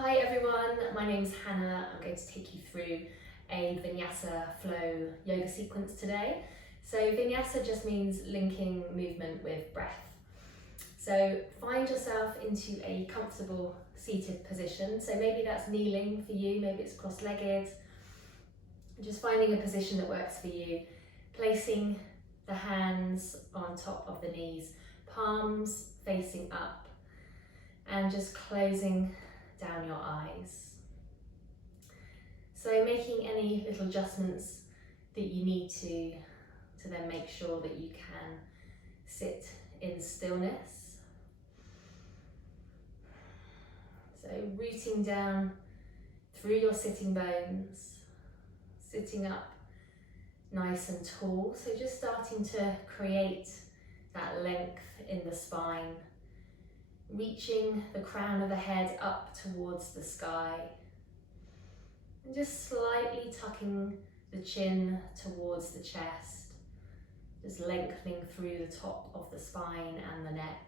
Hi everyone, my name's Hannah. I'm going to take you through a Vinyasa flow yoga sequence today. So Vinyasa just means linking movement with breath. So find yourself into a comfortable seated position. So maybe that's kneeling for you, maybe it's cross-legged. Just finding a position that works for you. Placing the hands on top of the knees, palms facing up, and just closing down your eyes. So making any little adjustments that you need to then make sure that you can sit in stillness. So rooting down through your sitting bones, sitting up nice and tall. So just starting to create that length in the spine, reaching the crown of the head up towards the sky, and just slightly tucking the chin towards the chest, just lengthening through the top of the spine and the neck,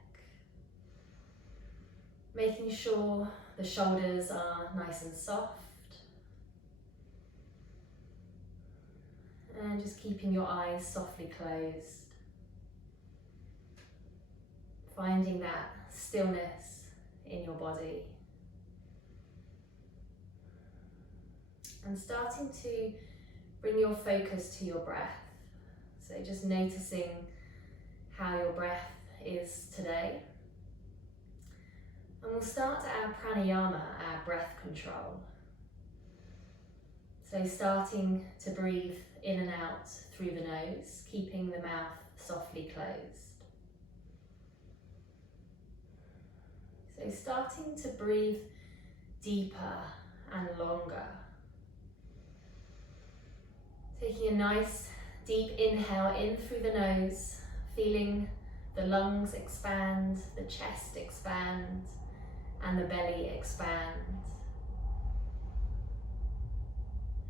making sure the shoulders are nice and soft, and just keeping your eyes softly closed, finding that stillness in your body, and starting to bring your focus to your breath. So just noticing how your breath is today. And we'll start our pranayama, our breath control. So starting to breathe in and out through the nose, keeping the mouth softly closed. So starting to breathe deeper and longer. Taking a nice deep inhale in through the nose, feeling the lungs expand, the chest expand, and the belly expand.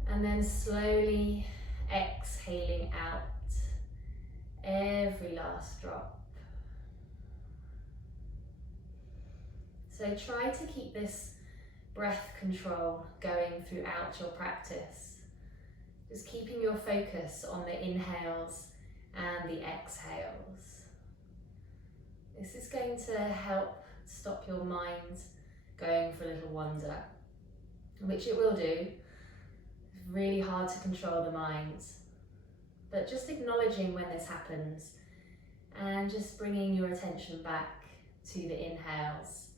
And then slowly exhaling out every last drop. So try to keep this breath control going throughout your practice. Just keeping your focus on the inhales and the exhales. This is going to help stop your mind going for a little wander, which it will do. It's really hard to control the mind, but just acknowledging when this happens and just bringing your attention back to the inhales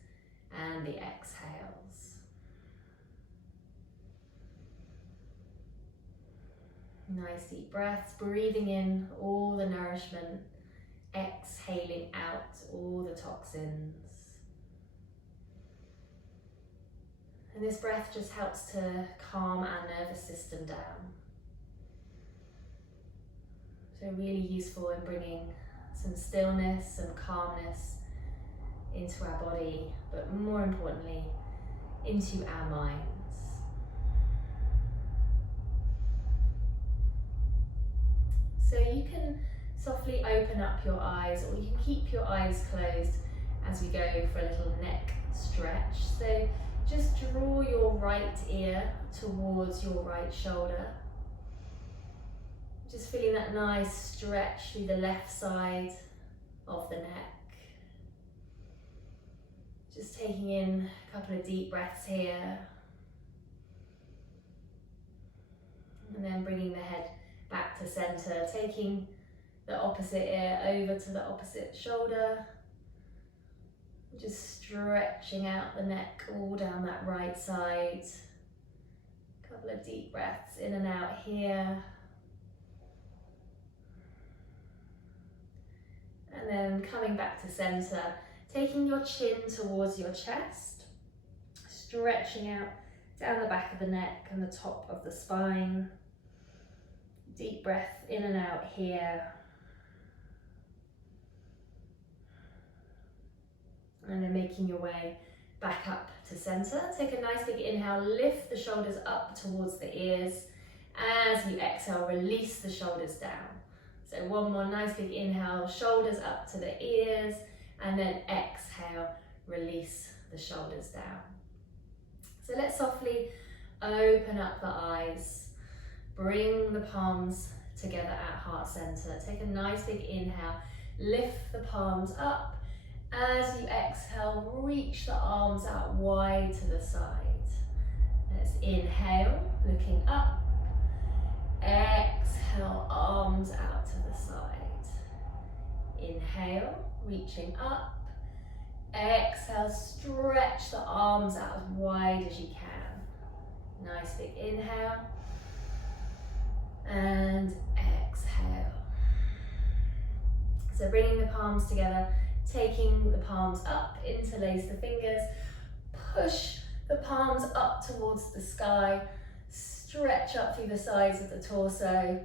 and the exhales. Nice deep breaths, breathing in all the nourishment, exhaling out all the toxins. And this breath just helps to calm our nervous system down. So really useful in bringing some stillness, some calmness into our body, but more importantly, into our minds. So you can softly open up your eyes, or you can keep your eyes closed as we go for a little neck stretch. So just draw your right ear towards your right shoulder. Just feeling that nice stretch through the left side of the neck. Just taking in a couple of deep breaths here. And then bringing the head back to center, taking the opposite ear over to the opposite shoulder. Just stretching out the neck all down that right side. A couple of deep breaths in and out here. And then coming back to center, taking your chin towards your chest, stretching out down the back of the neck and the top of the spine. Deep breath in and out here. And then making your way back up to center. Take a nice big inhale, lift the shoulders up towards the ears. As you exhale, release the shoulders down. So one more nice big inhale, shoulders up to the ears, and then exhale, release the shoulders down. softly open up the eyes. Bring the palms together at heart center. Take a nice big inhale. Lift the palms up. As you exhale, reach the arms out wide to the side. Let's inhale, looking up. Exhale, arms out to the side. Inhale, reaching up. Exhale, stretch the arms out as wide as you can. Nice big inhale. And exhale. So bringing the palms together, taking the palms up, interlace the fingers, push the palms up towards the sky, stretch up through the sides of the torso.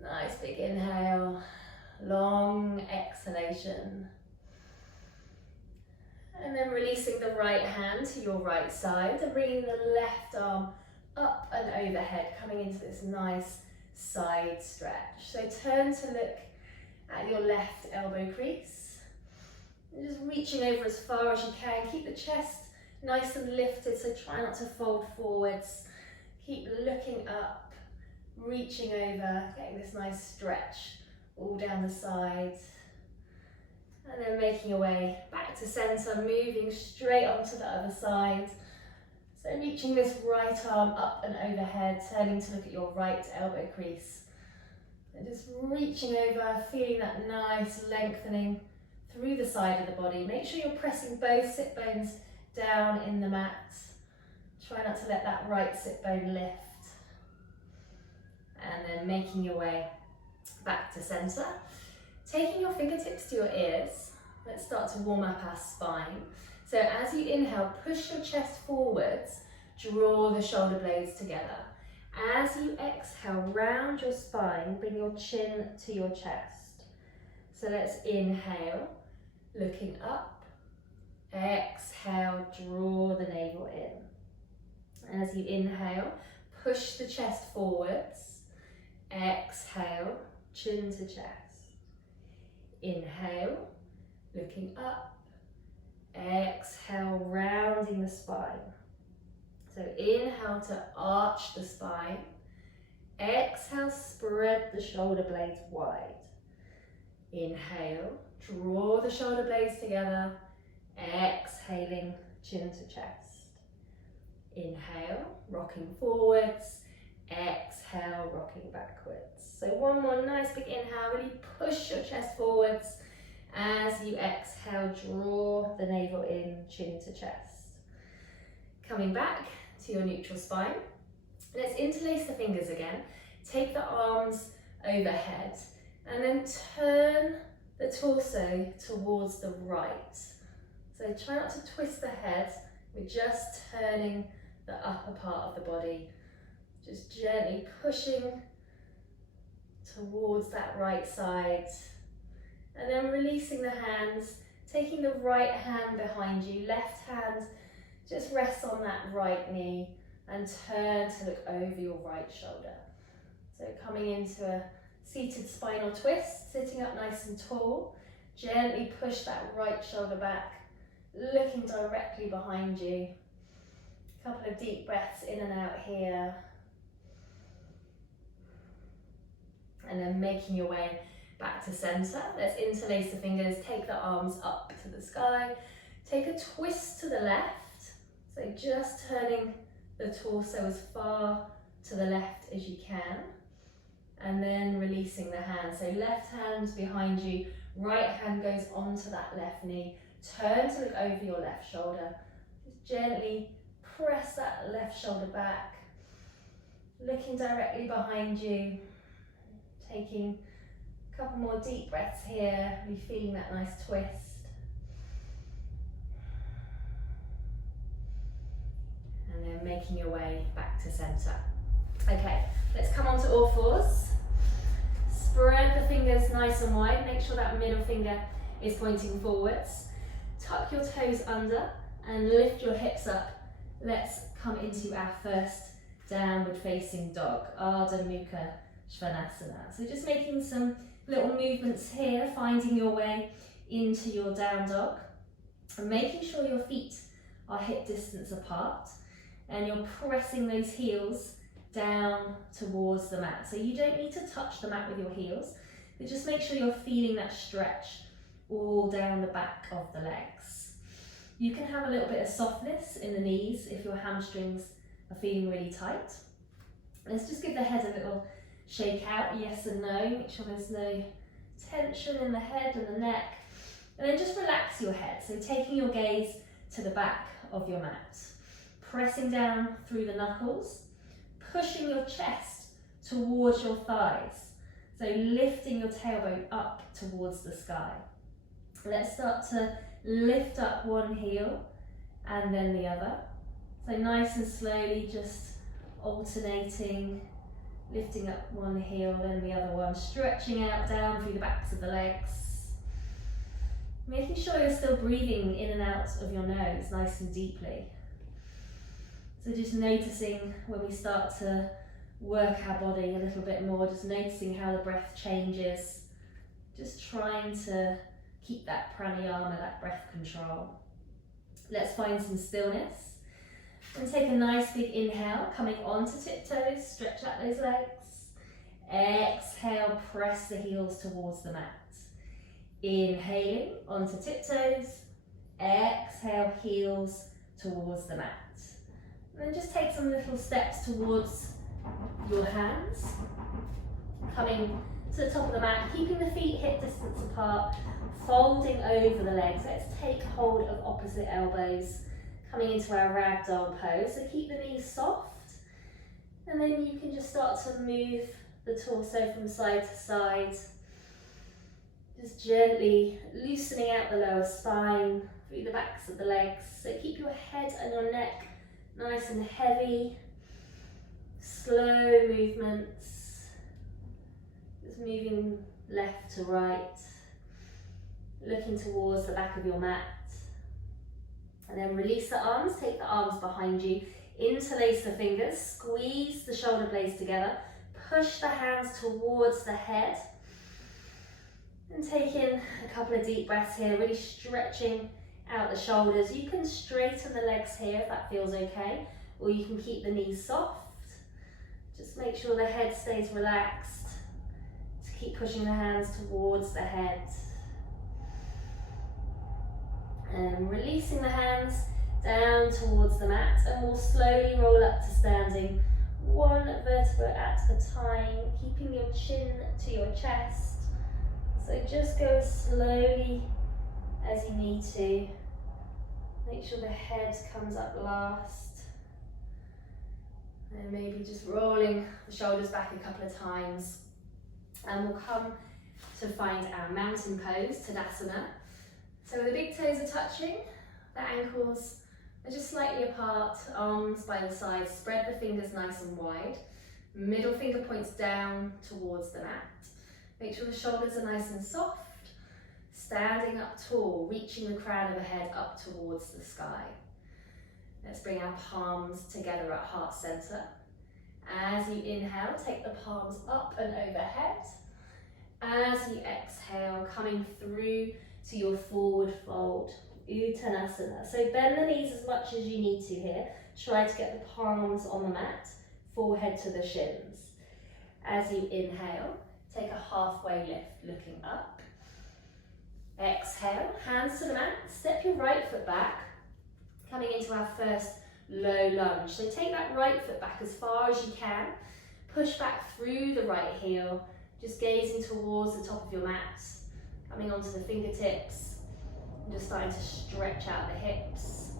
Nice big inhale, long exhalation. And then releasing the right hand to your right side and bringing the left arm up and overhead, coming into this nice side stretch. So turn to look at your left elbow crease. And just reaching over as far as you can. Keep the chest nice and lifted, so try not to fold forwards. Keep looking up, reaching over, getting this nice stretch all down the sides. And then making your way back to center, moving straight onto the other side. So reaching this right arm up and overhead, turning to look at your right elbow crease. And just reaching over, feeling that nice lengthening through the side of the body. Make sure you're pressing both sit bones down in the mat. Try not to let that right sit bone lift. And then making your way back to center. Taking your fingertips to your ears, let's start to warm up our spine. So as you inhale, push your chest forwards, draw the shoulder blades together. As you exhale, round your spine, bring your chin to your chest. So let's inhale, looking up. Exhale, draw the navel in. As you inhale, push the chest forwards. Exhale, chin to chest. Inhale, looking up. Exhale, rounding the spine. So inhale to arch the spine. Exhale, spread the shoulder blades wide. Inhale, draw the shoulder blades together. Exhaling, chin to chest. Inhale, rocking forwards. Exhale, rocking backwards. So one more nice big inhale, really push your chest forwards. As you exhale, draw the navel in, chin to chest. Coming back to your neutral spine. Let's interlace the fingers again. Take the arms overhead and then turn the torso towards the right. So try not to twist the head. We're just turning the upper part of the body. Just gently pushing towards that right side. And then releasing the hands, taking the right hand behind you, left hand just rests on that right knee and turn to look over your right shoulder. So coming into a seated spinal twist, sitting up nice and tall, gently push that right shoulder back, looking directly behind you. A couple of deep breaths in and out here. And then making your way back to center. Let's interlace the fingers, take the arms up to the sky. Take a twist to the left. So just turning the torso as far to the left as you can. And then releasing the hands. So left hand behind you, right hand goes onto that left knee. Turn to look over your left shoulder. Just gently press that left shoulder back. Looking directly behind you. Taking a couple more deep breaths here, really feeling that nice twist. And then making your way back to center. Okay, let's come onto all fours. Spread the fingers nice and wide. Make sure that middle finger is pointing forwards. Tuck your toes under and lift your hips up. Let's come into our first downward facing dog, Ardha Mukha Svanasana. So just making some little movements here, finding your way into your down dog and making sure your feet are hip distance apart. and you're pressing those heels down towards the mat. So you don't need to touch the mat with your heels, but just make sure you're feeling that stretch all down the back of the legs. You can have a little bit of softness in the knees if your hamstrings are feeling really tight. Let's just give the head a little shake out, yes and no. Make sure there's no tension in the head and the neck. And then just relax your head. So taking your gaze to the back of your mat. Pressing down through the knuckles. Pushing your chest towards your thighs. So lifting your tailbone up towards the sky. Let's start to lift up one heel and then the other. So nice and slowly, just alternating, lifting up one heel, then the other one, stretching out down through the backs of the legs. Making sure you're still breathing in and out of your nose nice and deeply. So just noticing when we start to work our body a little bit more, just noticing how the breath changes, just trying to keep that pranayama, that breath control. Let's find some stillness and take a nice big inhale, coming onto tiptoes, stretch out those legs. Exhale, press the heels towards the mat. Inhaling onto tiptoes, exhale, heels towards the mat. And then just take some little steps towards your hands, coming to the top of the mat, keeping the feet hip distance apart, folding over the legs. Let's take hold of opposite elbows, coming into our ragdoll pose. So keep the knees soft, and then you can just start to move the torso from side to side, just gently loosening out the lower spine through the backs of the legs. So keep your head and your neck nice and heavy, slow movements, just moving left to right, looking towards the back of your mat. And then release the arms, take the arms behind you, interlace the fingers, squeeze the shoulder blades together, push the hands towards the head, and take in a couple of deep breaths here, really stretching out the shoulders. You can straighten the legs here if that feels okay, or you can keep the knees soft. Just make sure the head stays relaxed. To keep pushing the hands towards the head. And releasing the hands down towards the mat, and we'll slowly roll up to standing, one vertebra at a time, keeping your chin to your chest. So just go as slowly as you need to. Make sure the head comes up last. And maybe just rolling the shoulders back a couple of times. And we'll come to find our mountain pose, Tadasana. So the big toes are touching, the ankles are just slightly apart, arms by the sides, spread the fingers nice and wide. Middle finger points down towards the mat. Make sure the shoulders are nice and soft. Standing up tall, reaching the crown of the head up towards the sky. Let's bring our palms together at heart center. As you inhale, take the palms up and overhead. As you exhale, coming through to your forward fold, Uttanasana. So bend the knees as much as you need to here. Try to get the palms on the mat, forehead to the shins. As you inhale, take a halfway lift, looking up. Exhale, hands to the mat, step your right foot back, coming into our first low lunge. So take that right foot back as far as you can, push back through the right heel, just gazing towards the top of your mat, coming onto the fingertips, and just starting to stretch out the hips.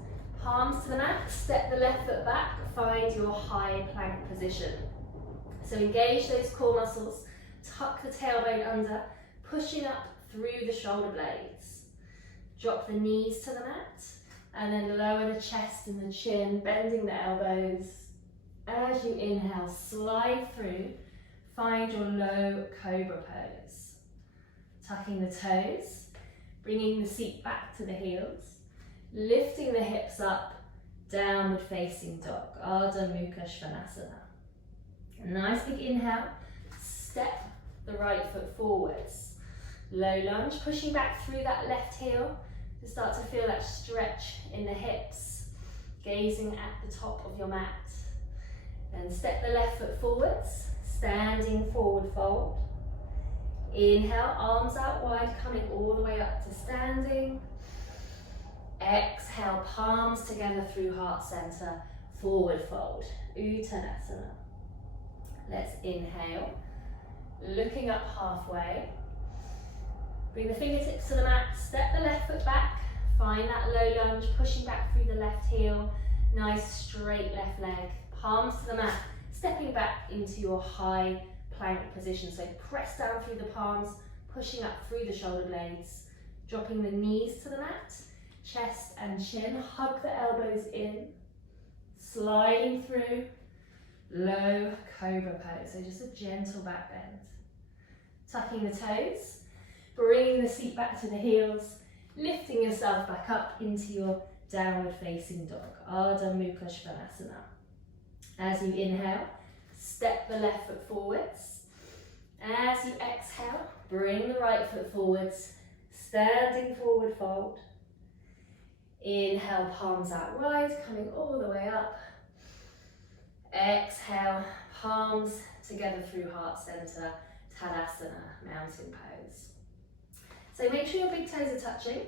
Palms to the mat, step the left foot back, find your high plank position. So engage those core muscles, tuck the tailbone under, pushing up through the shoulder blades. Drop the knees to the mat, and then lower the chest and the chin, bending the elbows. As you inhale, slide through, find your low cobra pose. Tucking the toes, bringing the seat back to the heels, lifting the hips up, downward facing dog, Ardha Mukha Svanasana. A nice big inhale, step the right foot forwards. Low lunge, pushing back through that left heel to start to feel that stretch in the hips. gazing at the top of your mat. Then step the left foot forwards, standing forward fold. Inhale, arms out wide, coming all the way up to standing. Exhale, palms together through heart center, forward fold, Uttanasana. Let's inhale, looking up halfway. Bring the fingertips to the mat, step the left foot back, find that low lunge, pushing back through the left heel, nice straight left leg, palms to the mat, stepping back into your high plank position. So press down through the palms, pushing up through the shoulder blades, dropping the knees to the mat, chest and chin, hug the elbows in, sliding through, low cobra pose. So just a gentle back bend. Tucking the toes, bringing the seat back to the heels, lifting yourself back up into your downward facing dog, Ardha Mukha Svanasana. As you inhale, step the left foot forwards. As you exhale, bring the right foot forwards, standing forward fold. Inhale, palms out wide, coming all the way up. Exhale, palms together through heart center, Tadasana, mountain pose. So make sure your big toes are touching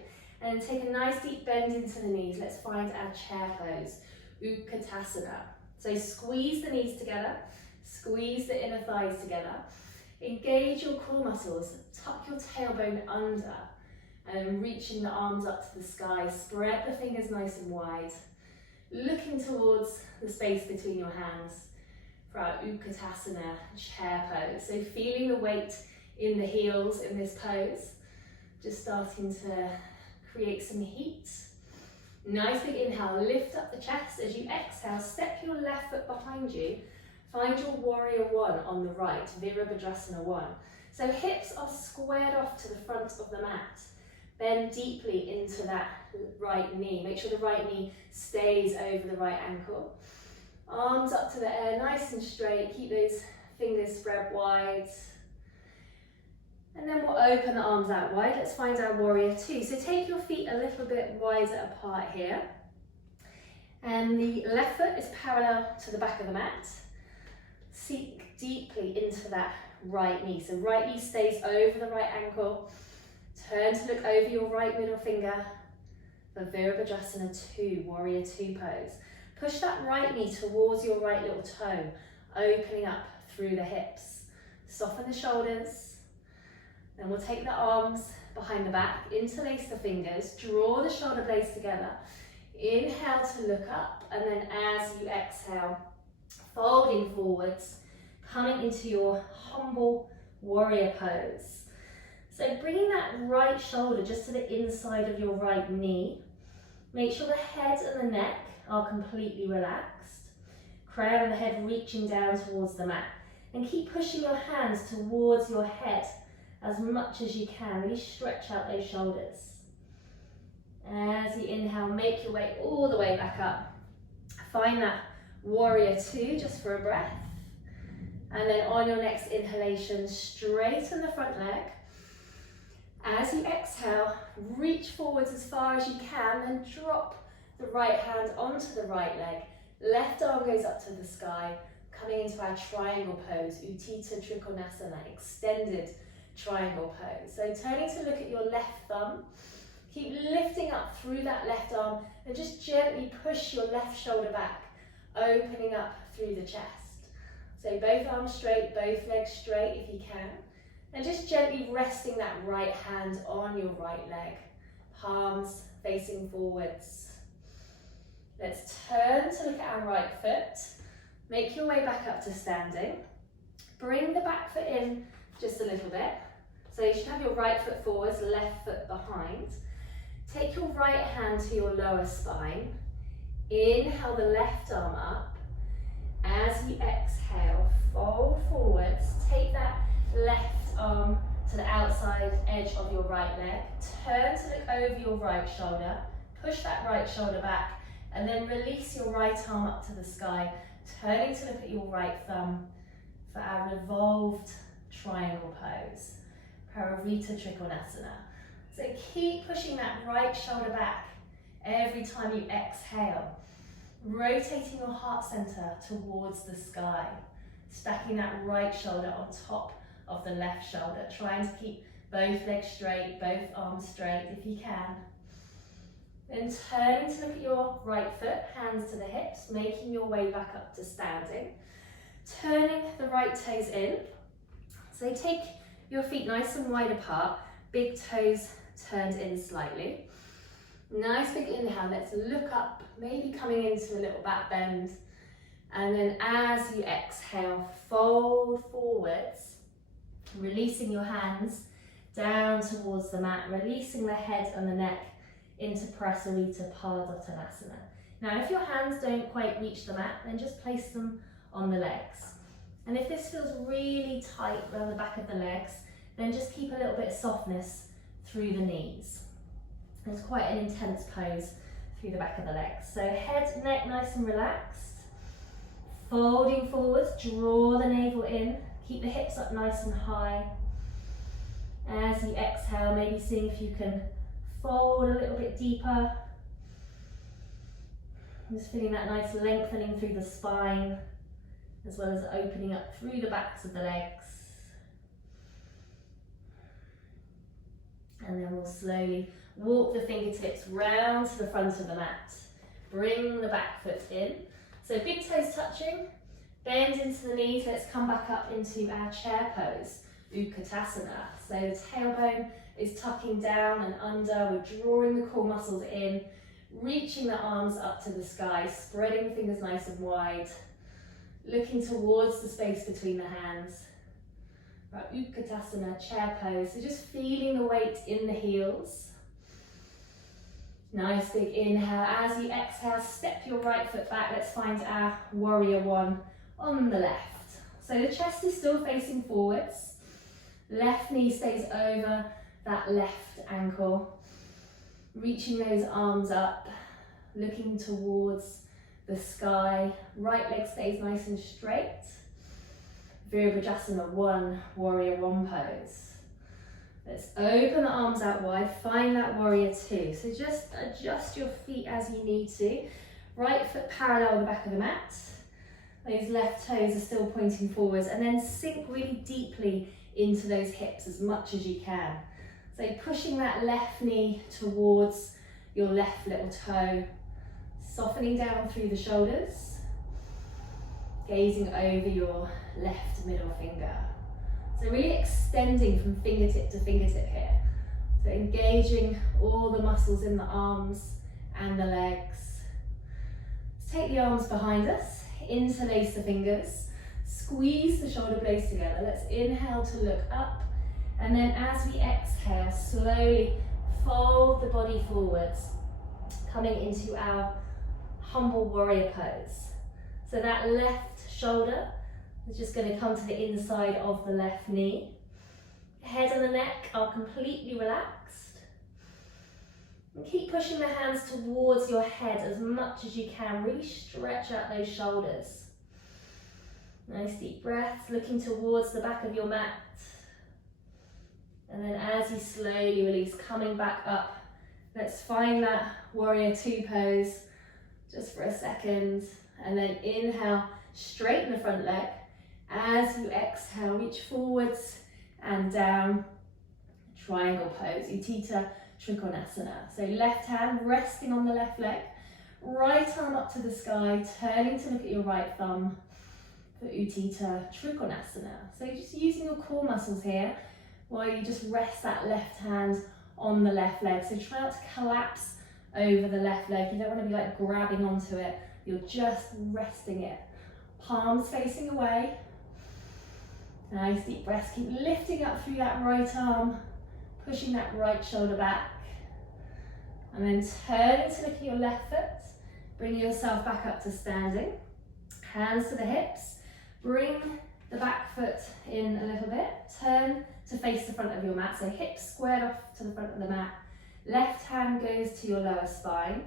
and take a nice deep bend into the knees. Let's find our chair pose, Utkatasana. So squeeze the knees together, squeeze the inner thighs together, engage your core muscles, tuck your tailbone under and reaching the arms up to the sky, spread the fingers nice and wide, looking towards the space between your hands for our Utkatasana chair pose. So feeling the weight in the heels in this pose, just starting to create some heat. Nice big inhale, lift up the chest. As you exhale, step your left foot behind you. Find your warrior one on the right, Virabhadrasana 1. So hips are squared off to the front of the mat. Bend deeply into that right knee. Make sure the right knee stays over the right ankle. Arms up to the air, nice and straight. Keep those fingers spread wide. And then we'll open the arms out wide. Let's find our warrior 2. So take your feet a little bit wider apart here. And the left foot is parallel to the back of the mat. Sink deeply into that right knee. So right knee stays over the right ankle. Turn to look over your right middle finger for Virabhadrasana 2, warrior 2 pose. Push that right knee towards your right little toe, opening up through the hips. Soften the shoulders. Then we'll take the arms behind the back, interlace the fingers, draw the shoulder blades together. Inhale to look up, and then as you exhale, folding forwards, coming into your humble warrior pose. So bringing that right shoulder just to the inside of your right knee. Make sure the head and the neck are completely relaxed. Crown of the head reaching down towards the mat. And keep pushing your hands towards your head as much as you can. Really stretch out those shoulders. As you inhale, make your way all the way back up. Find that warrior 2 just for a breath. And then on your next inhalation, straighten the front leg. As you exhale, reach forwards as far as you can, then drop the right hand onto the right leg. Left arm goes up to the sky, coming into our triangle pose, Utthita Trikonasana, extended triangle pose. So turning to look at your left thumb, keep lifting up through that left arm and just gently push your left shoulder back, opening up through the chest. So both arms straight, both legs straight if you can. And just gently resting that right hand on your right leg, palms facing forwards. Let's turn to look at our right foot. Make your way back up to standing. Bring the back foot in just a little bit. So you should have your right foot forwards, left foot behind. Take your right hand to your lower spine. Inhale the left arm up. As you exhale, fold forwards. Take that left arm to the outside edge of your right leg. Turn to look over your right shoulder. Push that right shoulder back and then release your right arm up to the sky, turning to look at your right thumb for our revolved triangle pose, Parivrtta Trikonasana. So keep pushing that right shoulder back every time you exhale. Rotating your heart center towards the sky. Stacking that right shoulder on top of the left shoulder. Trying to keep both legs straight, both arms straight if you can. Then turning to look at your right foot, hands to the hips, making your way back up to standing. Turning the right toes in. So take your feet nice and wide apart, big toes turned in slightly. Nice big inhale, let's look up, maybe coming into a little back bend. And then as you exhale, fold forwards, releasing your hands down towards the mat, releasing the head and the neck into Prasarita Padottanasana. Now, if your hands don't quite reach the mat, then just place them on the legs. And if this feels really tight around the back of the legs, then just keep a little bit of softness through the knees. It's quite an intense pose through the back of the legs. So head, neck nice and relaxed. Folding forwards, draw the navel in. Keep the hips up nice and high. As you exhale, maybe seeing if you can fold a little bit deeper. Just feeling that nice lengthening through the spine, as well as opening up through the backs of the legs. And then we'll slowly walk the fingertips round to the front of the mat. Bring the back foot in. So big toes touching, bend into the knees. Let's come back up into our chair pose, Utkatasana. So the tailbone is tucking down and under. We're drawing the core muscles in, reaching the arms up to the sky, spreading the fingers nice and wide, looking towards the space between the hands. Right, Utkatasana, chair pose. So just feeling the weight in the heels. Nice big inhale. As you exhale, step your right foot back. Let's find our warrior one on the left. So the chest is still facing forwards. Left knee stays over that left ankle. Reaching those arms up, looking towards the sky. Right leg stays nice and straight. Virabhadrasana 1, warrior 1 pose. Let's open the arms out wide, find that warrior 2. So just adjust your feet as you need to. Right foot parallel the back of the mat. Those left toes are still pointing forwards, and then sink really deeply into those hips as much as you can. So pushing that left knee towards your left little toe, softening down through the shoulders, gazing over your left middle finger. So really extending from fingertip to fingertip here. So engaging all the muscles in the arms and the legs. Let's take the arms behind us, interlace the fingers, squeeze the shoulder blades together. Let's inhale to look up, and then as we exhale, slowly fold the body forwards, coming into our humble warrior pose. So that left shoulder is just going to come to the inside of the left knee. Head and the neck are completely relaxed. And keep pushing the hands towards your head as much as you can. Really stretch out those shoulders. Nice deep breaths, looking towards the back of your mat. And then as you slowly release, coming back up, let's find that warrior 2 pose just for a second. And then inhale, straighten the front leg. As you exhale, reach forwards and down, triangle pose, Utthita Trikonasana. So left hand resting on the left leg, right arm up to the sky, turning to look at your right thumb for Utthita Trikonasana. So you're just using your core muscles here while you just rest that left hand on the left leg. So try not to collapse over the left leg. You don't want to be like grabbing onto it. You're just resting it. Palms facing away. Nice deep breaths. Keep lifting up through that right arm, pushing that right shoulder back. And then turning to look at your left foot. Bring yourself back up to standing. Hands to the hips. Bring the back foot in a little bit. Turn to face the front of your mat. So hips squared off to the front of the mat. Left hand goes to your lower spine.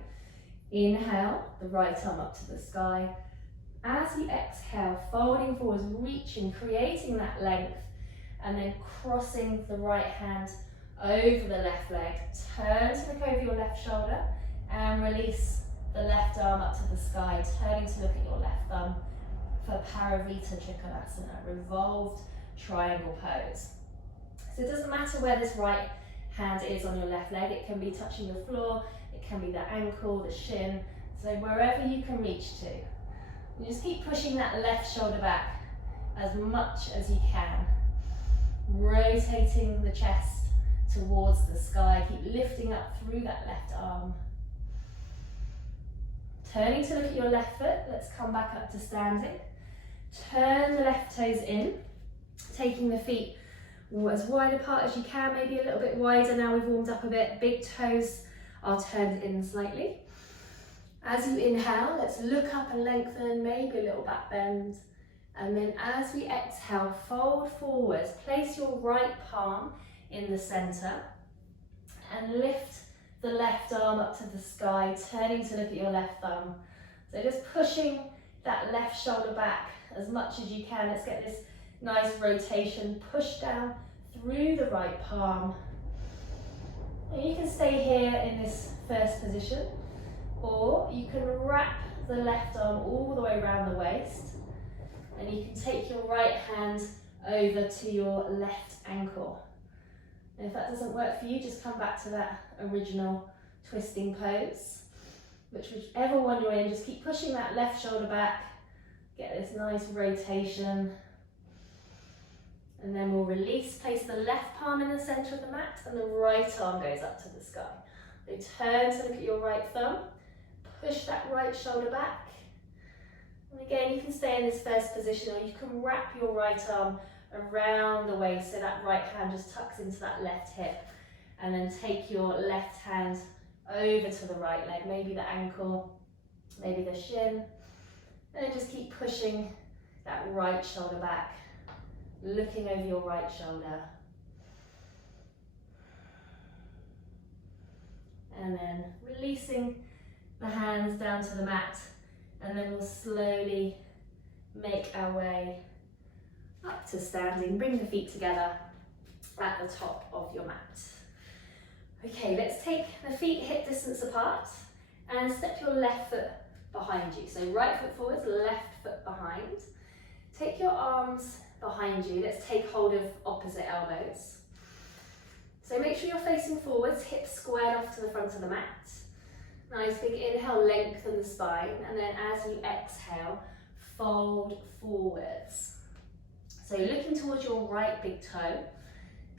Inhale, the right arm up to the sky. As you exhale, folding forwards, reaching, creating that length, and then crossing the right hand over the left leg. Turn to look over your left shoulder and release the left arm up to the sky, turning to look at your left thumb for Paravita Trikonasana, revolved triangle pose. So it doesn't matter where this right hand is on your left leg, it can be touching the floor, it can be the ankle, the shin, so wherever you can reach to. You just keep pushing that left shoulder back as much as you can, rotating the chest towards the sky, keep lifting up through that left arm. Turning to look at your left foot, let's come back up to standing. Turn the left toes in, taking the feet as wide apart as you can, maybe a little bit wider now we've warmed up a bit. Big toes are turned in slightly. As you inhale, let's look up and lengthen, maybe a little back bend. And then as we exhale, fold forwards, place your right palm in the center and lift the left arm up to the sky, turning to look at your left thumb. So just pushing that left shoulder back as much as you can. Let's get this nice rotation, push down through the right palm. And you can stay here in this first position, or you can wrap the left arm all the way around the waist, and you can take your right hand over to your left ankle. And if that doesn't work for you, just come back to that original twisting pose. Whichever one you're in, just keep pushing that left shoulder back, get this nice rotation. And then we'll release, place the left palm in the center of the mat and the right arm goes up to the sky. So turn to look at your right thumb, push that right shoulder back. And again, you can stay in this first position, or you can wrap your right arm around the waist so that right hand just tucks into that left hip, and then take your left hand over to the right leg, maybe the ankle, maybe the shin, and then just keep pushing that right shoulder back, looking over your right shoulder. And then releasing the hands down to the mat, and then we'll slowly make our way up to standing. Bring the feet together at the top of your mat. Okay, let's take the feet hip distance apart and step your left foot behind you. So right foot forwards, left foot behind. Take your arms behind you. Let's take hold of opposite elbows. So make sure you're facing forwards, hips squared off to the front of the mat. Nice big inhale, lengthen the spine, and then as you exhale, fold forwards. So looking towards your right big toe,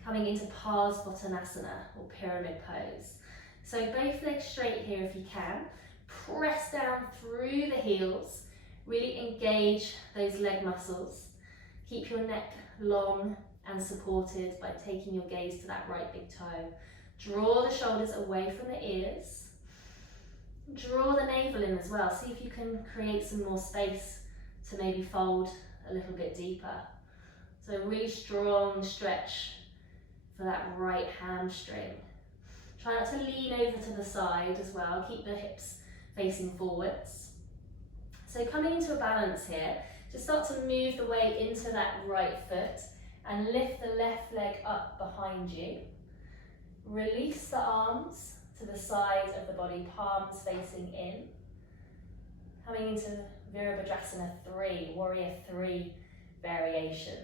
coming into Parsvottanasana or pyramid pose. So both legs straight here if you can. Press down through the heels, really engage those leg muscles. Keep your neck long and supported by taking your gaze to that right big toe. Draw the shoulders away from the ears. Draw the navel in as well. See if you can create some more space to maybe fold a little bit deeper. So a really strong stretch for that right hamstring. Try not to lean over to the side as well. Keep the hips facing forwards. So coming into a balance here, just start to move the weight into that right foot and lift the left leg up behind you. Release the arms to the side of the body, palms facing in. Coming into Virabhadrasana 3, Warrior 3 variation.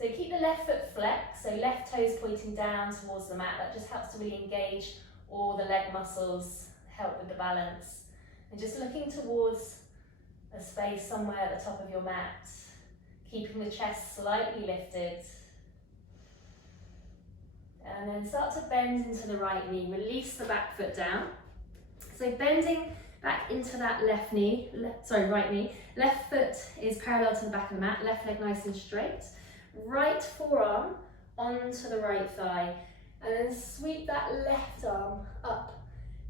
So keep the left foot flexed, so left toes pointing down towards the mat. That just helps to really engage all the leg muscles, help with the balance. And just looking towards a space somewhere at the top of your mat, keeping the chest slightly lifted. And then start to bend into the right knee, release the back foot down. So bending back into that left knee, right knee. Left foot is parallel to the back of the mat, left leg nice and straight. Right forearm onto the right thigh, and then sweep that left arm up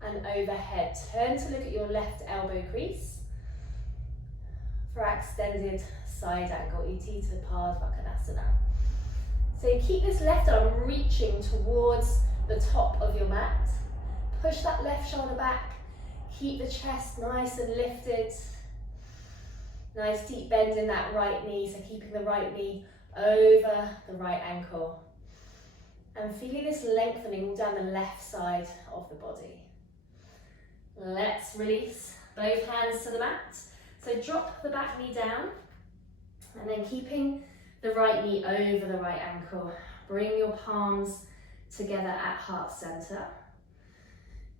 and overhead. Turn to look at your left elbow crease for extended side angle, Uttita Parsvottanasana. So keep this left arm reaching towards the top of your mat. Push that left shoulder back. Keep the chest nice and lifted. Nice deep bend in that right knee, so keeping the right knee over the right ankle. And feeling this lengthening all down the left side of the body. Let's release both hands to the mat. So drop the back knee down and then keeping the right knee over the right ankle. Bring your palms together at heart center.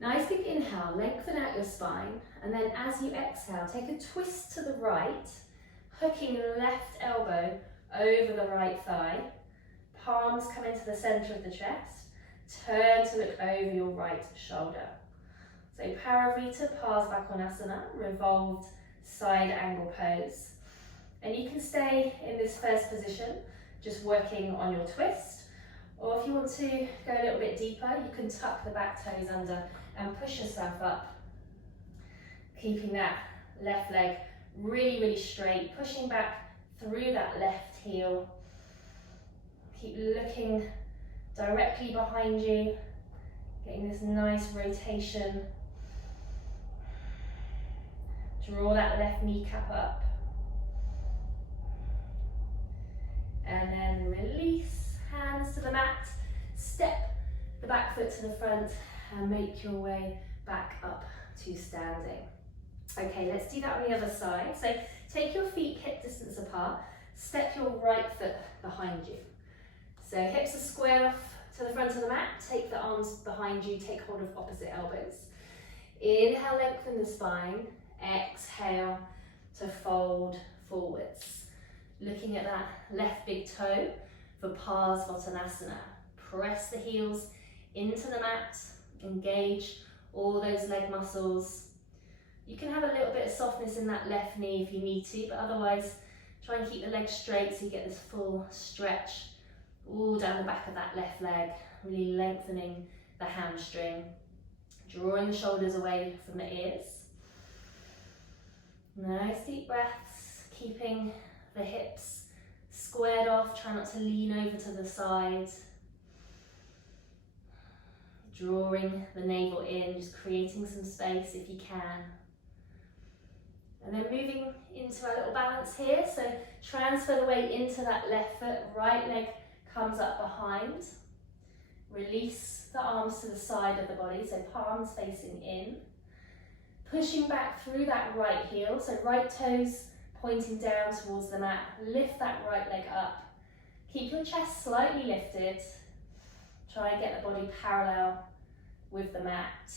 Nice big inhale, lengthen out your spine, and then as you exhale, take a twist to the right, hooking the left elbow over the right thigh. Palms come into the center of the chest. Turn to look over your right shoulder. So Parivrtta Parsvakonasana, revolved side angle pose. And you can stay in this first position, just working on your twist. Or if you want to go a little bit deeper, you can tuck the back toes under and push yourself up. Keeping that left leg really, really straight, pushing back through that left heel. Keep looking directly behind you, getting this nice rotation. Draw that left kneecap up. And then release, hands to the mat. Step the back foot to the front and make your way back up to standing. Okay, let's do that on the other side. So take your feet hip distance apart. Step your right foot behind you. So hips are squared off to the front of the mat. Take the arms behind you. Take hold of opposite elbows. Inhale, lengthen the spine. Exhale to fold forwards. Looking at that left big toe for Parsvottanasana. Press the heels into the mat. Engage all those leg muscles. You can have a little bit of softness in that left knee if you need to, but otherwise try and keep the legs straight so you get this full stretch all down the back of that left leg, really lengthening the hamstring, drawing the shoulders away from the ears. Nice deep breaths, keeping the hips squared off, try not to lean over to the side. Drawing the navel in, just creating some space if you can. And then moving into our little balance here, so transfer the weight into that left foot, right leg comes up behind. Release the arms to the side of the body, so palms facing in. Pushing back through that right heel, so right toes pointing down towards the mat. Lift that right leg up. Keep your chest slightly lifted. Try and get the body parallel with the mat.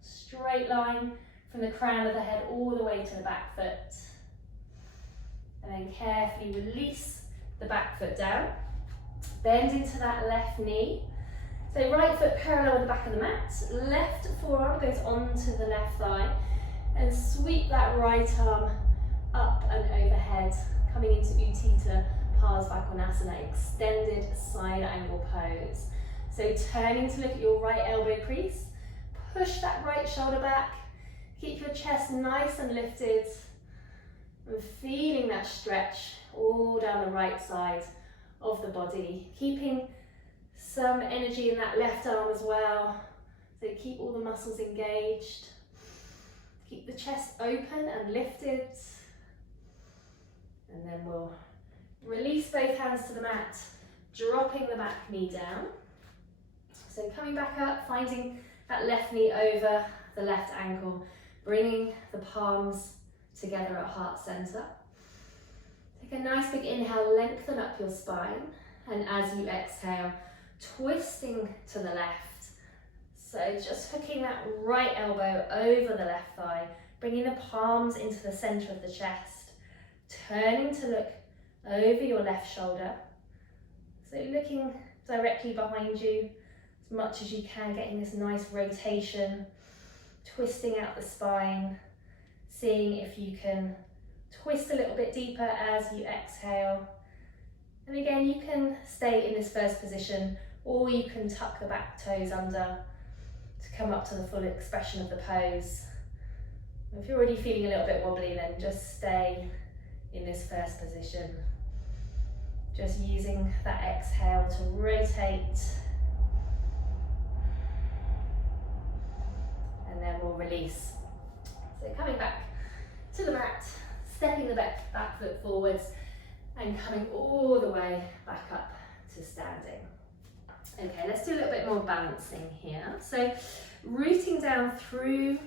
Straight line from the crown of the head all the way to the back foot. And then carefully release the back foot down. Bend into that left knee. So right foot parallel with the back of the mat. Left forearm goes onto the left thigh. And sweep that right arm up and overhead, coming into Utthita Parsvakonasana, extended side angle pose. So turning to look at your right elbow crease, push that right shoulder back, keep your chest nice and lifted, and feeling that stretch all down the right side of the body, keeping some energy in that left arm as well, so keep all the muscles engaged. Keep the chest open and lifted. And then we'll release both hands to the mat, dropping the back knee down. So coming back up, finding that left knee over the left ankle, bringing the palms together at heart center. Take a nice big inhale, lengthen up your spine. And as you exhale, twisting to the left. So just hooking that right elbow over the left thigh, bringing the palms into the center of the chest, turning to look over your left shoulder. So looking directly behind you as much as you can, getting this nice rotation, twisting out the spine, seeing if you can twist a little bit deeper as you exhale. And again, you can stay in this first position, or you can tuck the back toes under to come up to the full expression of the pose. If you're already feeling a little bit wobbly, then just stay in this first position. Just using that exhale to rotate. And then we'll release. So coming back to the mat, stepping the back foot forwards and coming all the way back up to standing. Okay, let's do a little bit more balancing here. So rooting down through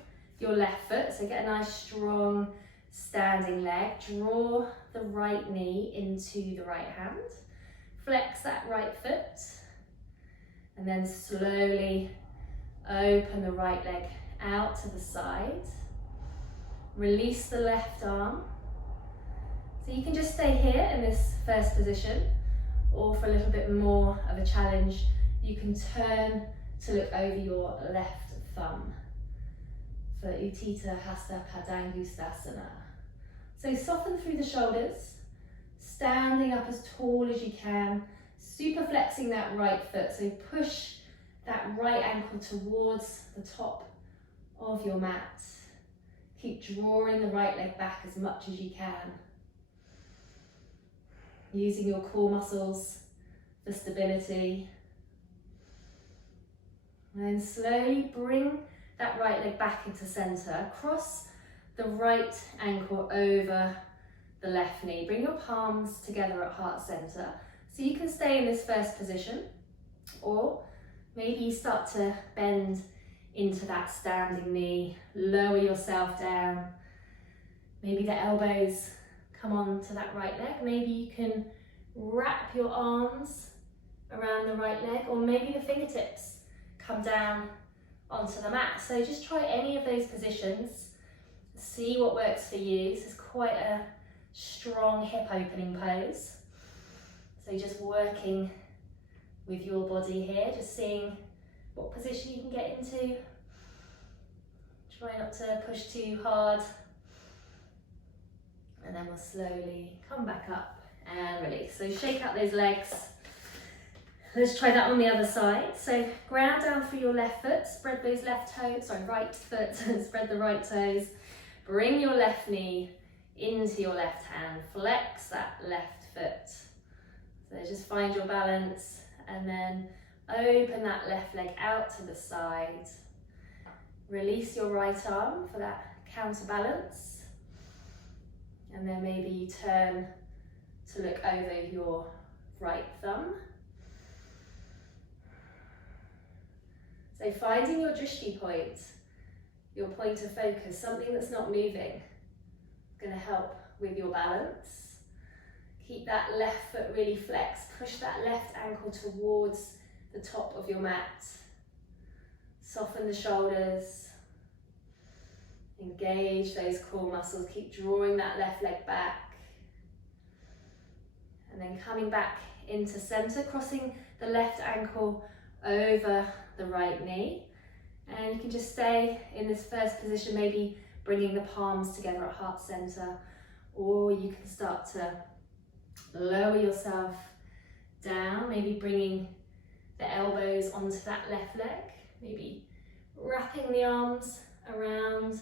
your left foot, so get a nice strong standing leg. Draw the right knee into the right hand. Flex that right foot. And then slowly open the right leg out to the side. Release the left arm. So you can just stay here in this first position, or for a little bit more of a challenge, you can turn to look over your left thumb for Utthita Hasta Padangusthasana. So soften through the shoulders, standing up as tall as you can, super flexing that right foot. So push that right ankle towards the top of your mat. Keep drawing the right leg back as much as you can. Using your core muscles for stability. And then slowly bring that right leg back into center. Cross the right ankle over the left knee. Bring your palms together at heart center. So you can stay in this first position, or maybe you start to bend into that standing knee. Lower yourself down. Maybe the elbows come on to that right leg. Maybe you can wrap your arms around the right leg, or maybe the fingertips come down onto the mat. So just try any of those positions. See what works for you. This is quite a strong hip opening pose. So just working with your body here, just seeing what position you can get into. Try not to push too hard. And then we'll slowly come back up and release. So shake out those legs. Let's try that on the other side. So ground down through your left foot, spread those right foot, spread the right toes. Bring your left knee into your left hand, flex that left foot. So just find your balance, and then open that left leg out to the side. Release your right arm for that counterbalance. And then maybe you turn to look over your right thumb. So finding your drishti point, your point of focus, something that's not moving, going to help with your balance. Keep that left foot really flexed. Push that left ankle towards the top of your mat. Soften the shoulders. Engage those core muscles. Keep drawing that left leg back. And then coming back into center, crossing the left ankle over the right knee. And you can just stay in this first position, maybe bringing the palms together at heart center, or you can start to lower yourself down, maybe bringing the elbows onto that left leg, maybe wrapping the arms around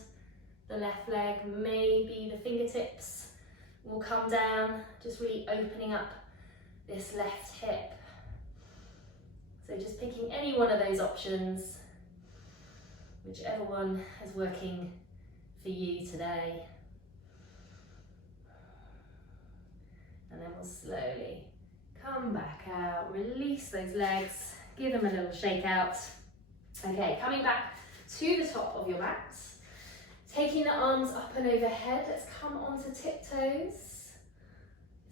the left leg, maybe the fingertips will come down, just really opening up this left hip. So just picking any one of those options, whichever one is working for you today. And then we'll slowly come back out, release those legs, give them a little shake out. Okay, coming back to the top of your mat, taking the arms up and overhead, let's come onto tiptoes.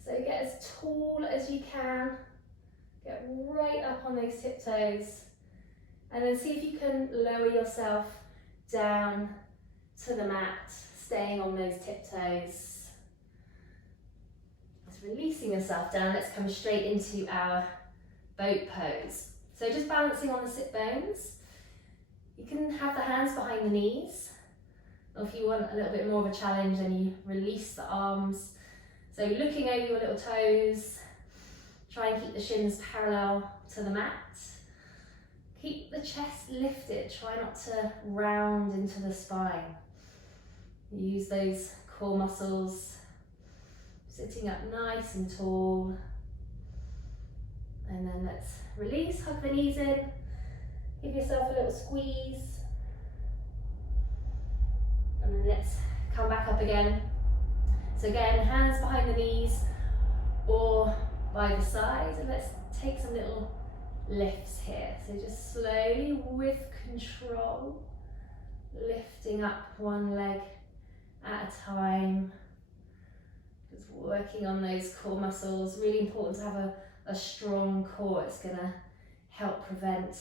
So get as tall as you can, get right up on those tiptoes, and then see if you can lower yourself down to the mat, staying on those tiptoes. Just releasing yourself down, let's come straight into our boat pose. So just balancing on the sit bones. You can have the hands behind the knees, or if you want a little bit more of a challenge, then you release the arms. So looking over your little toes, try and keep the shins parallel to the mat. Keep the chest lifted, try not to round into the spine. Use those core muscles, sitting up nice and tall. And then let's release, hug the knees in, give yourself a little squeeze. And then let's come back up again. So again, hands behind the knees or by the sides, and let's take some little lifts here. So just slowly, with control, lifting up one leg at a time, just working on those core muscles. Really important to have a strong core. It's going to help prevent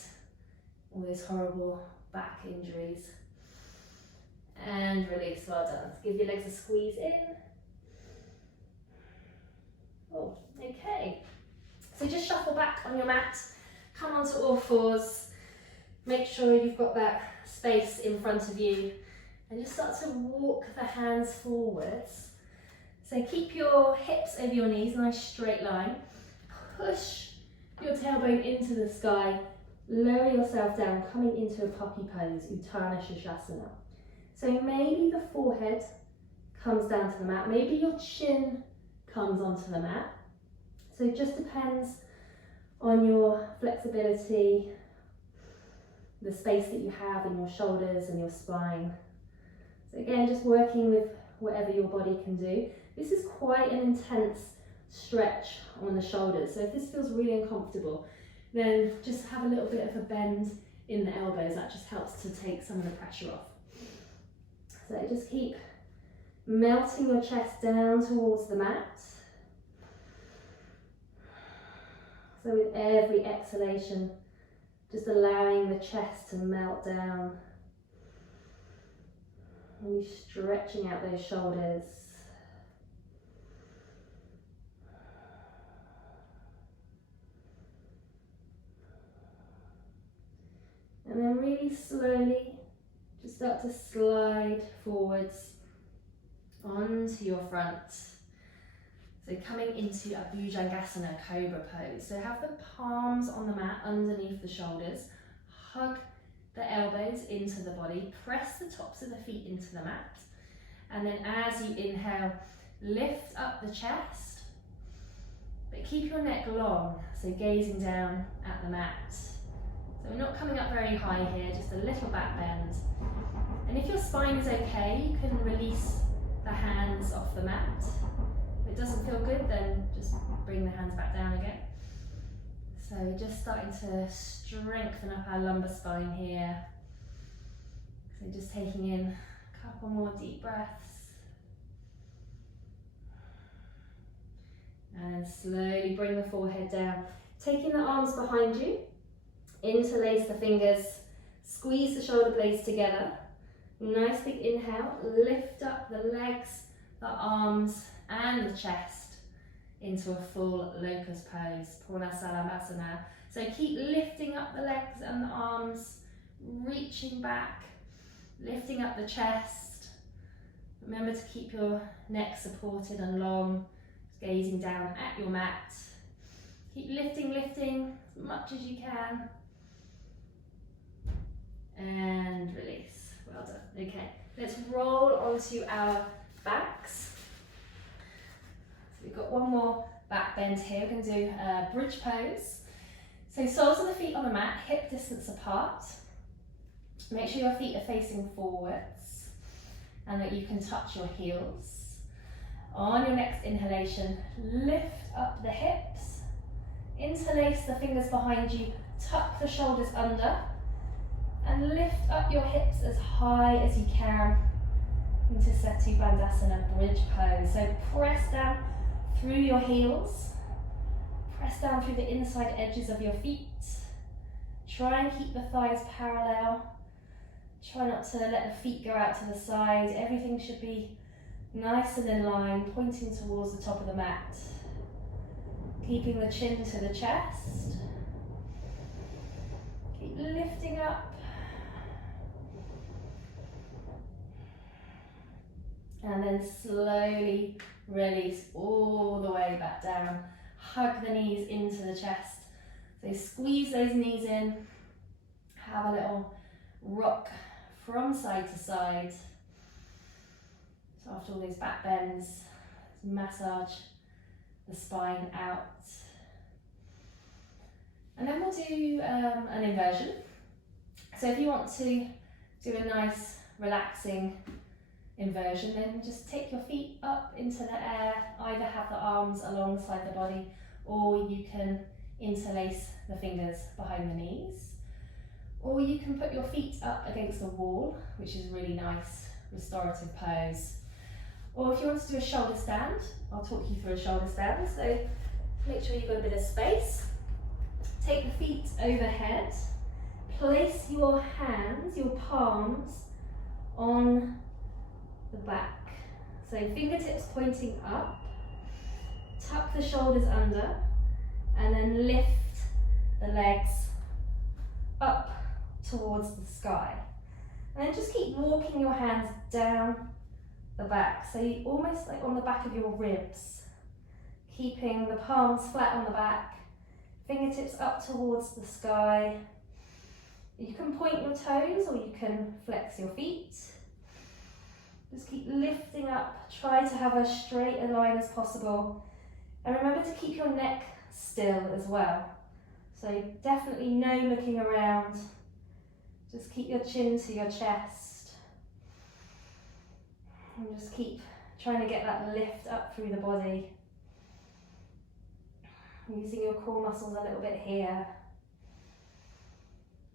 all those horrible back injuries. And release, well done. Give your legs a squeeze in. Oh, okay. So just shuffle back on your mat, come onto all fours, make sure you've got that space in front of you, and just start to walk the hands forwards. So keep your hips over your knees, nice straight line. Push your tailbone into the sky, lower yourself down, coming into a puppy pose, Utthana Shasana. So maybe the forehead comes down to the mat, maybe your chin comes onto the mat. So it just depends on your flexibility, the space that you have in your shoulders and your spine. So again, just working with whatever your body can do. This is quite an intense stretch on the shoulders. So if this feels really uncomfortable, then just have a little bit of a bend in the elbows. That just helps to take some of the pressure off. So just keep melting your chest down towards the mat. So with every exhalation, just allowing the chest to melt down. And you're stretching out those shoulders. And then really slowly, just start to slide forwards onto your front. So coming into a Bhujangasana, cobra pose. So have the palms on the mat underneath the shoulders. Hug the elbows into the body. Press the tops of the feet into the mat. And then as you inhale, lift up the chest. But keep your neck long, so gazing down at the mat. So we're not coming up very high here, just a little back bend. And if your spine is okay, you can release the hands off the mat. If it doesn't feel good, then just bring the hands back down again. So just starting to strengthen up our lumbar spine here. So just taking in a couple more deep breaths. And slowly bring the forehead down. Taking the arms behind you, interlace the fingers, squeeze the shoulder blades together. Nice big inhale, lift up the legs, the arms and the chest into a full locust pose, Purnasalambassana. So keep lifting up the legs and the arms, reaching back, lifting up the chest. Remember to keep your neck supported and long, gazing down at your mat. Keep lifting as much as you can. And release. Well done. Okay, let's roll onto our backs. So we've got one more back bend here. We're going to do a bridge pose. So soles of the feet on the mat, hip distance apart. Make sure your feet are facing forwards and that you can touch your heels. On your next inhalation, lift up the hips, interlace the fingers behind you, tuck the shoulders under, and lift up your hips as high as you can into Setu Bandhasana, bridge pose. So press down through your heels, press down through the inside edges of your feet. Try and keep the thighs parallel. Try not to let the feet go out to the side. Everything should be nice and in line, pointing towards the top of the mat. Keeping the chin to the chest. Keep lifting up. And then slowly release all the way back down. Hug the knees into the chest. So squeeze those knees in. Have a little rock from side to side. So after all these back bends, massage the spine out. And then we'll do an inversion. So if you want to do a nice relaxing inversion, then just take your feet up into the air, either have the arms alongside the body, or you can interlace the fingers behind the knees. Or you can put your feet up against the wall, which is a really nice restorative pose. Or if you want to do a shoulder stand, I'll talk you through a shoulder stand. So make sure you've got a bit of space. Take the feet overhead. Place your hands, your palms, on the back. So fingertips pointing up. Tuck the shoulders under, and then lift the legs up towards the sky. And then just keep walking your hands down the back, so you almost like on the back of your ribs, keeping the palms flat on the back, fingertips up towards the sky. You can point your toes or you can flex your feet. Just keep lifting up, try to have as straight a line as possible, and remember to keep your neck still as well. So definitely no looking around, just keep your chin to your chest. And just keep trying to get that lift up through the body. Using your core muscles a little bit here.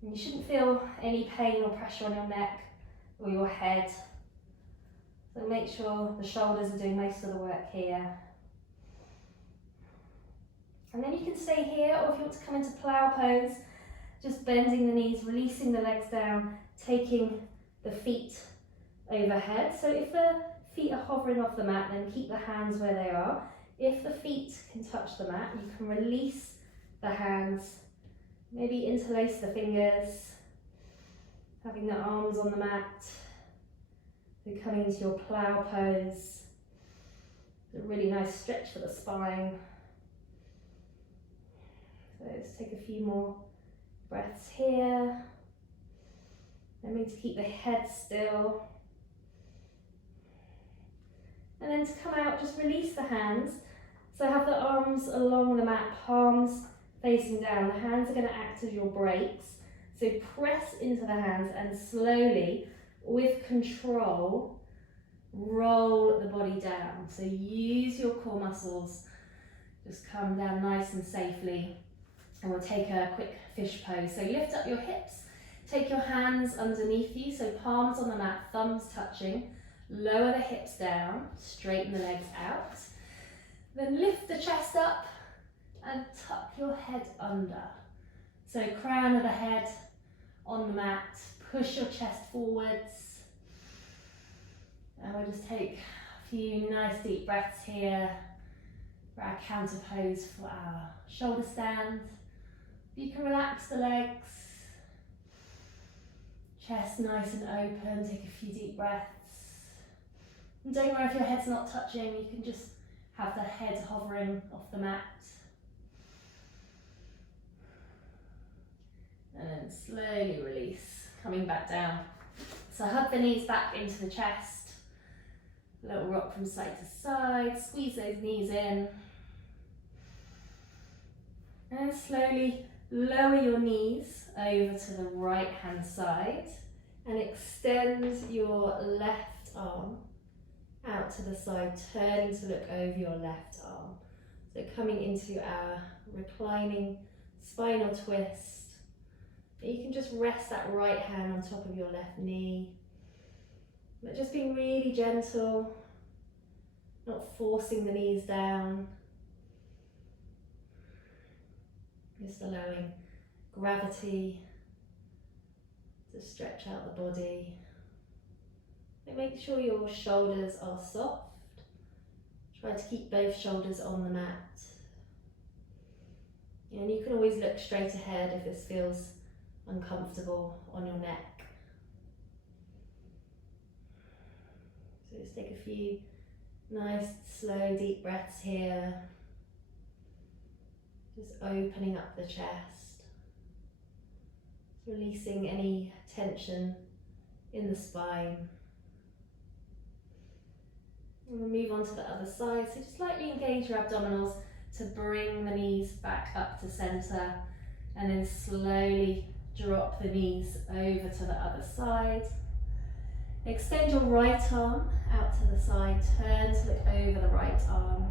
And you shouldn't feel any pain or pressure on your neck or your head. So make sure the shoulders are doing most of the work here. And then you can stay here, or if you want to come into plough pose, just bending the knees, releasing the legs down, taking the feet overhead. So if the feet are hovering off the mat, then keep the hands where they are. If the feet can touch the mat, you can release the hands, maybe interlace the fingers, having the arms on the mat. So coming into your plough pose. It's a really nice stretch for the spine. So let's take a few more breaths here. Remember to keep the head still. And then to come out, just release the hands. So have the arms along the mat, palms facing down. The hands are going to act as your brakes. So press into the hands and slowly, with control, roll the body down. So use your core muscles. Just come down nice and safely. And we'll take a quick fish pose. So lift up your hips. Take your hands underneath you. So palms on the mat, thumbs touching. Lower the hips down, straighten the legs out. Then lift the chest up and tuck your head under. So crown of the head on the mat, push your chest forwards. And we'll just take a few nice deep breaths here for our counter pose for our shoulder stand. You can relax the legs, chest nice and open, take a few deep breaths. And don't worry if your head's not touching, you can just have the head hovering off the mat. And then slowly release, coming back down. So hug the knees back into the chest. A little rock from side to side, squeeze those knees in. And slowly lower your knees over to the right hand side and extend your left arm out to the side, turning to look over your left arm. So coming into our reclining spinal twist. You can just rest that right hand on top of your left knee. But just being really gentle, not forcing the knees down. Just allowing gravity to stretch out the body. And make sure your shoulders are soft. Try to keep both shoulders on the mat. And you can always look straight ahead if this feels uncomfortable on your neck. So just take a few nice, slow, deep breaths here. Just opening up the chest. Releasing any tension in the spine. And we'll move on to the other side. So just lightly engage your abdominals to bring the knees back up to center, and then slowly drop the knees over to the other side. Extend your right arm out to the side, turn to look over the right arm.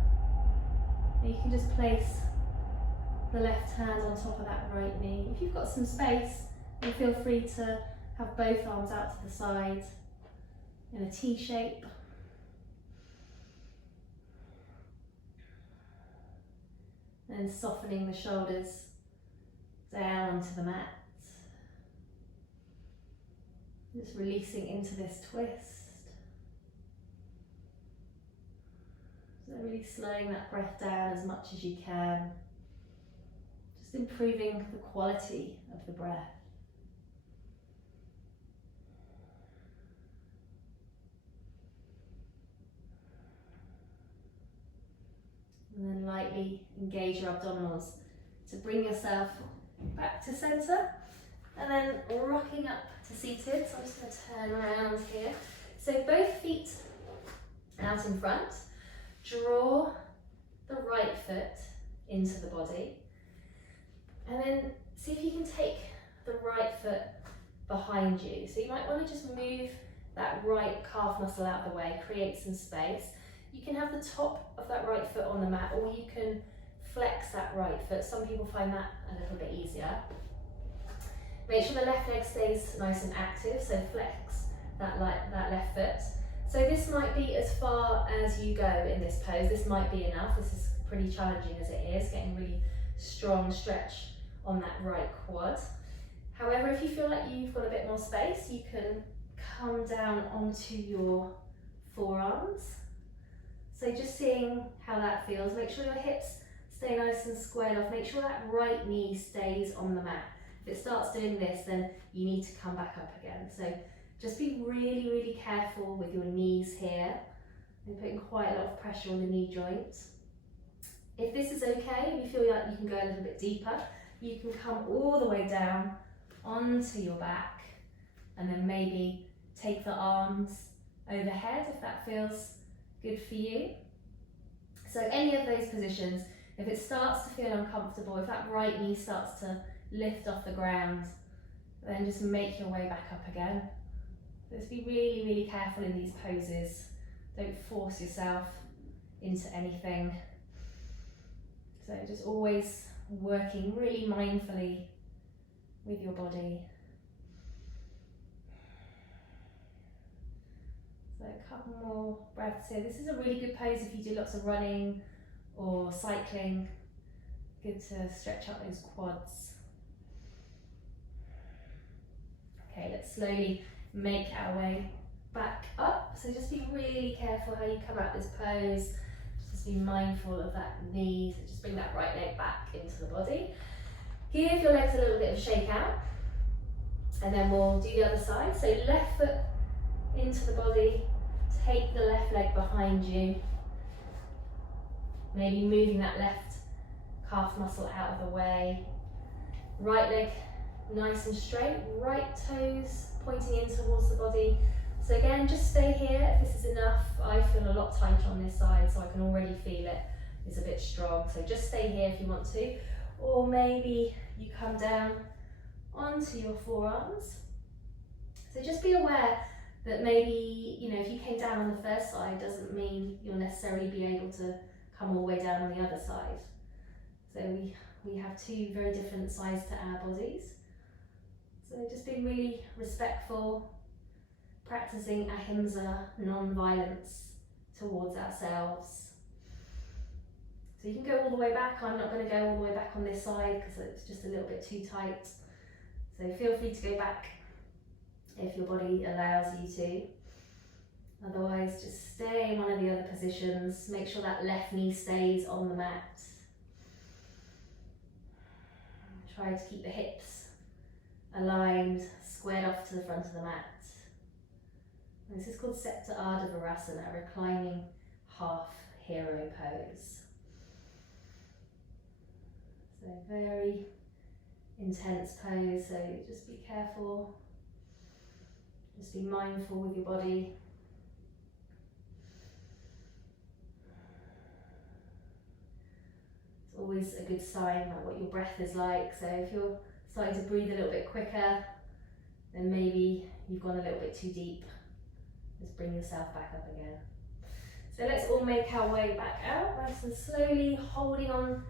And you can just place the left hand on top of that right knee. If you've got some space, And feel free to have both arms out to the side in a T shape. And softening the shoulders down onto the mat. Just releasing into this twist. So really slowing that breath down as much as you can. Just improving the quality of the breath. And then lightly engage your abdominals to bring yourself back to center. And then rocking up to seated. So I'm just going to turn around here. So both feet out in front. Draw the right foot into the body. And then see if you can take the right foot behind you. So you might want to just move that right calf muscle out of the way, create some space. You can have the top of that right foot on the mat, or you can flex that right foot. Some people find that a little bit easier. Make sure the left leg stays nice and active, so flex that left foot. So this might be as far as you go in this pose. This might be enough. This is pretty challenging as it is, getting really strong stretch on that right quad. However, if you feel like you've got a bit more space, you can come down onto your forearms. So just seeing how that feels. Make sure your hips stay nice and squared off. Make sure that right knee stays on the mat. If it starts doing this, then you need to come back up again. So just be really, really careful with your knees here. You're putting quite a lot of pressure on the knee joints. If this is okay, if you feel like you can go a little bit deeper, you can come all the way down onto your back and then maybe take the arms overhead if that feels good for you. So any of those positions, if it starts to feel uncomfortable, if that right knee starts to lift off the ground, then just make your way back up again. Let's be really, really careful in these poses. Don't force yourself into anything. So just always working really mindfully with your body. So a couple more breaths here. This is a really good pose if you do lots of running or cycling. Good to stretch out those quads. Okay, let's slowly make our way back up. So just be really careful how you come out this pose. Just be mindful of that knee. So just bring that right leg back into the body. Give your legs a little bit of a shake out. And then we'll do the other side. So left foot into the body. Take the left leg behind you. Maybe moving that left calf muscle out of the way. Right leg nice and straight. Right toes pointing in towards the body. So again, just stay here if this is enough. I feel a lot tighter on this side, so I can already feel it is a bit strong. So just stay here if you want to. Or maybe you come down onto your forearms. So just be aware that maybe, if you came down on the first side doesn't mean you'll necessarily be able to come all the way down on the other side. So we have two very different sides to our bodies. So just being really respectful, practicing ahimsa, non-violence towards ourselves. So you can go all the way back. I'm not going to go all the way back on this side because it's just a little bit too tight. So feel free to go back if your body allows you to. Otherwise, just stay in one of the other positions. Make sure that left knee stays on the mat. Try to keep the hips aligned, squared off to the front of the mat. And this is called Sapta Ardha Virasana, reclining half hero pose. So very intense pose, so just be careful. Just be mindful with your body. It's always a good sign like what your breath is like. So if you're starting to breathe a little bit quicker, then maybe you've gone a little bit too deep. Just bring yourself back up again. So let's all make our way back out, nice and slowly, holding on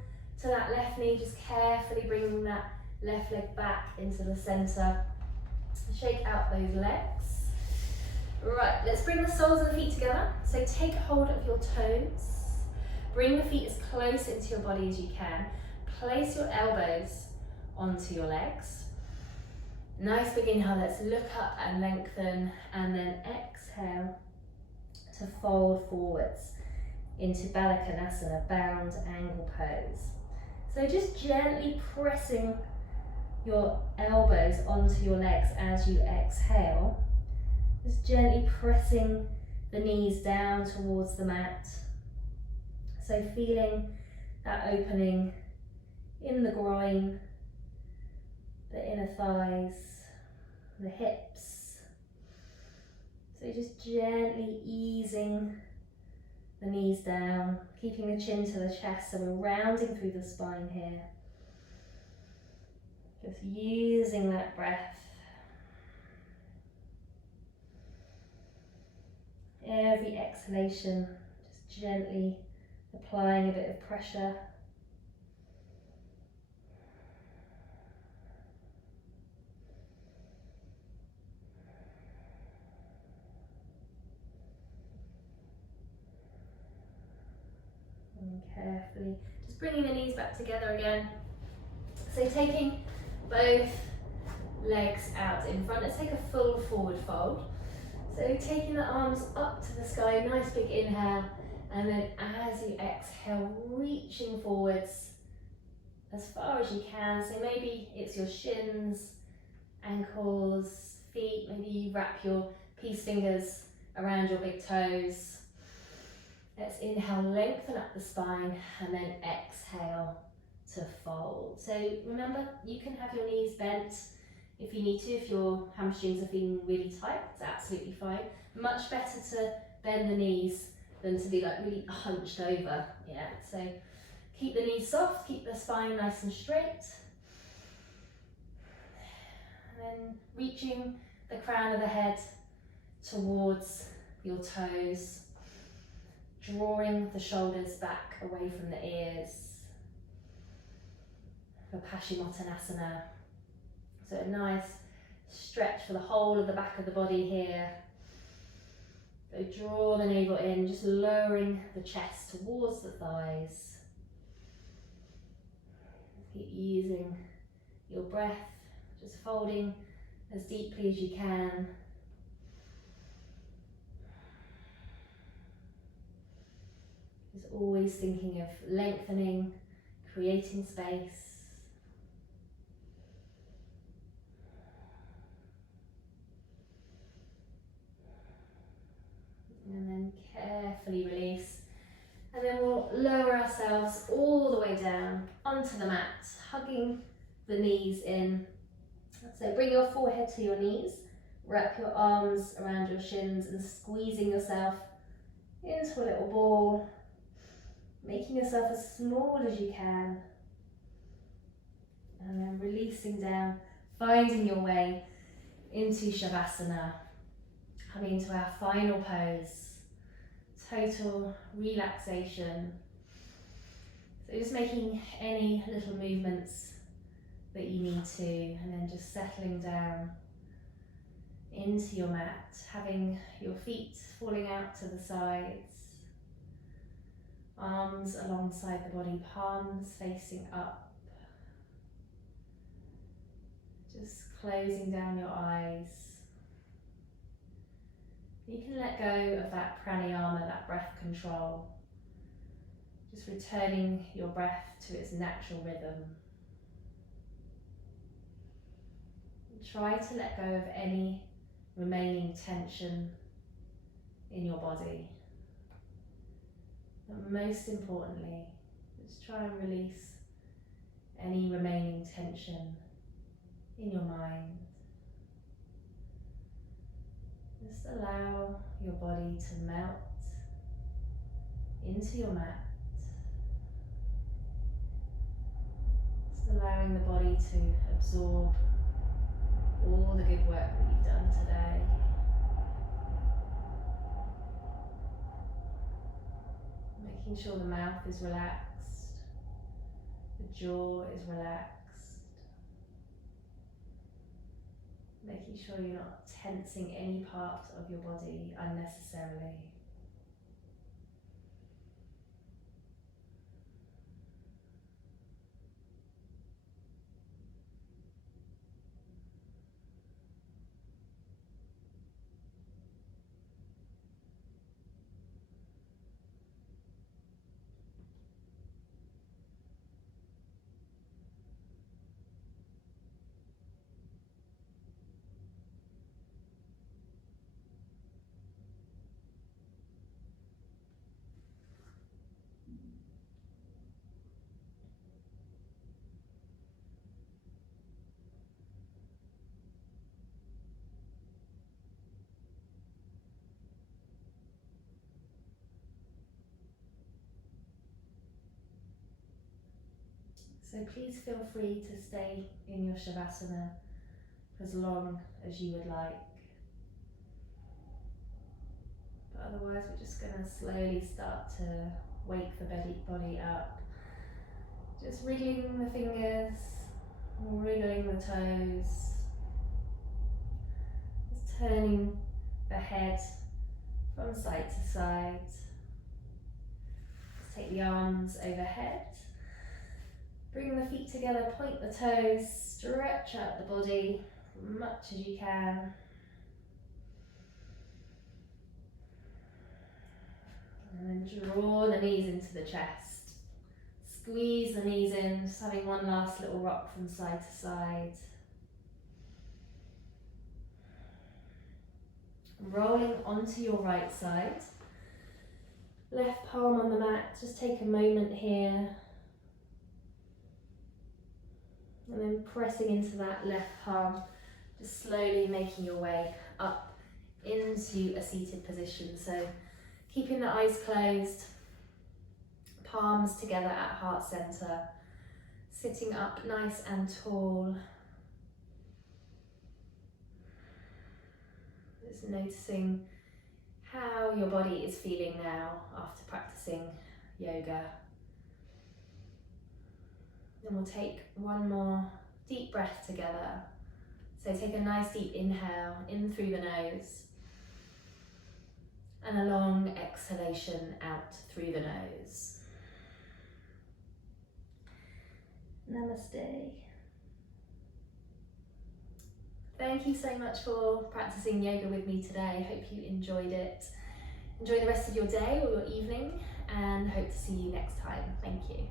to that left knee, just carefully bringing that left leg back into the center. Shake out those legs. Right, let's bring the soles of the feet together. So take hold of your toes. Bring the feet as close into your body as you can. Place your elbows onto your legs. Nice big inhale, let's look up and lengthen, and then exhale to fold forwards into Baddha Konasana, bound angle pose. So just gently pressing your elbows onto your legs as you exhale. Just gently pressing the knees down towards the mat. So feeling that opening in the groin, the inner thighs, the hips. So just gently easing the knees down, keeping the chin to the chest, so we're rounding through the spine here. Just using that breath. Every exhalation, just gently applying a bit of pressure. And carefully, just bringing the knees back together again. So taking both legs out in front, let's take a full forward fold. So taking the arms up to the sky, nice big inhale, and then as you exhale, reaching forwards as far as you can. So maybe it's your shins, ankles, feet, maybe you wrap your peace fingers around your big toes. Let's inhale, lengthen up the spine, and then exhale to fold. So remember, you can have your knees bent if you need to. If your hamstrings are feeling really tight, it's absolutely fine. Much better to bend the knees than to be like really hunched over. Yeah, so keep the knees soft, keep the spine nice and straight. And then reaching the crown of the head towards your toes, drawing the shoulders back away from the ears for Paschimottanasana. So a nice stretch for the whole of the back of the body here. So draw the navel in, just lowering the chest towards the thighs. Keep using your breath, just folding as deeply as you can. Just always thinking of lengthening, creating space. And then carefully release. And then we'll lower ourselves all the way down onto the mat, hugging the knees in. So bring your forehead to your knees, wrap your arms around your shins and squeezing yourself into a little ball, making yourself as small as you can. And then releasing down, finding your way into Shavasana, coming into our final pose. Total relaxation. So just making any little movements that you need to, and then just settling down into your mat, having your feet falling out to the sides, arms alongside the body, palms facing up. Just closing down your eyes. You can let go of that pranayama, that breath control. Just returning your breath to its natural rhythm. Try to let go of any remaining tension in your body. But most importantly, just try and release any remaining tension in your mind. Just allow your body to melt into your mat. Just allowing the body to absorb all the good work that you've done today. Making sure the mouth is relaxed, the jaw is relaxed. making sure you're not tensing any part of your body unnecessarily. So please feel free to stay in your Shavasana for as long as you would like. But otherwise we're just going to slowly start to wake the body up. Just wriggling the fingers, wriggling the toes. Just turning the head from side to side. Just take the arms overhead. Bring the feet together, point the toes, stretch out the body as much as you can. And then draw the knees into the chest. Squeeze the knees in, just having one last little rock from side to side. Rolling onto your right side. Left palm on the mat, just take a moment here. And then pressing into that left palm, just slowly making your way up into a seated position. So keeping the eyes closed, palms together at heart center, sitting up nice and tall. Just noticing how your body is feeling now after practicing yoga. Then we'll take one more deep breath together. So take a nice deep inhale in through the nose and a long exhalation out through the nose. Namaste. Thank you so much for practicing yoga with me today. I hope you enjoyed it. Enjoy the rest of your day or your evening, and hope to see you next time. Thank you.